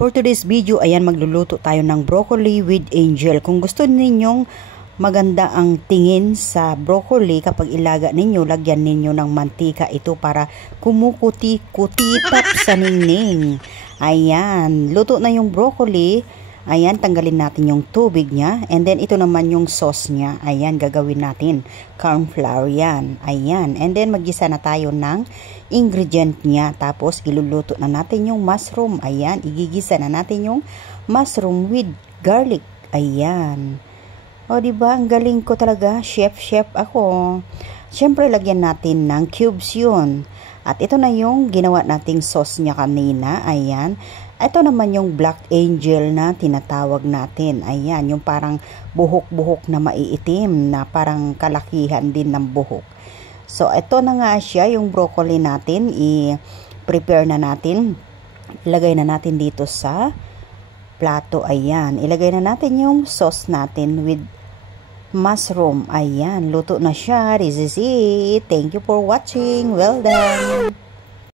For today's video, ayan, magluluto tayo ng broccoli with angel. Kung gusto ninyong maganda ang tingin sa broccoli, kapag ilaga ninyo, lagyan ninyo ng mantika ito para kumukuti-kutitap sa ningning. Ayan, luto na yung broccoli. Ayan, tanggalin natin yung tubig niya. And then, ito naman yung sauce niya. Ayan, gagawin natin. Corn flour yan. Ayan. And then, maggisa na tayo ng ingredient niya. Tapos, iluluto na natin yung mushroom. Ayan, igigisa na natin yung mushroom with garlic. Ayan. O, diba? Ang galing ko talaga. Chef ako. Siyempre, lagyan natin ng cubes yun. At ito na yung ginawa nating sauce niya kanina. Ayan. Ito naman yung black angel na tinatawag natin. Ayan, yung parang buhok-buhok na maiitim na parang kalakihan din ng buhok. So, ito na nga siya, yung broccoli natin. I-prepare na natin. Ilagay na natin dito sa plato. Ayan, ilagay na natin yung sauce natin with mushroom. Ayan, luto na siya. This is it. Thank you for watching. Well done.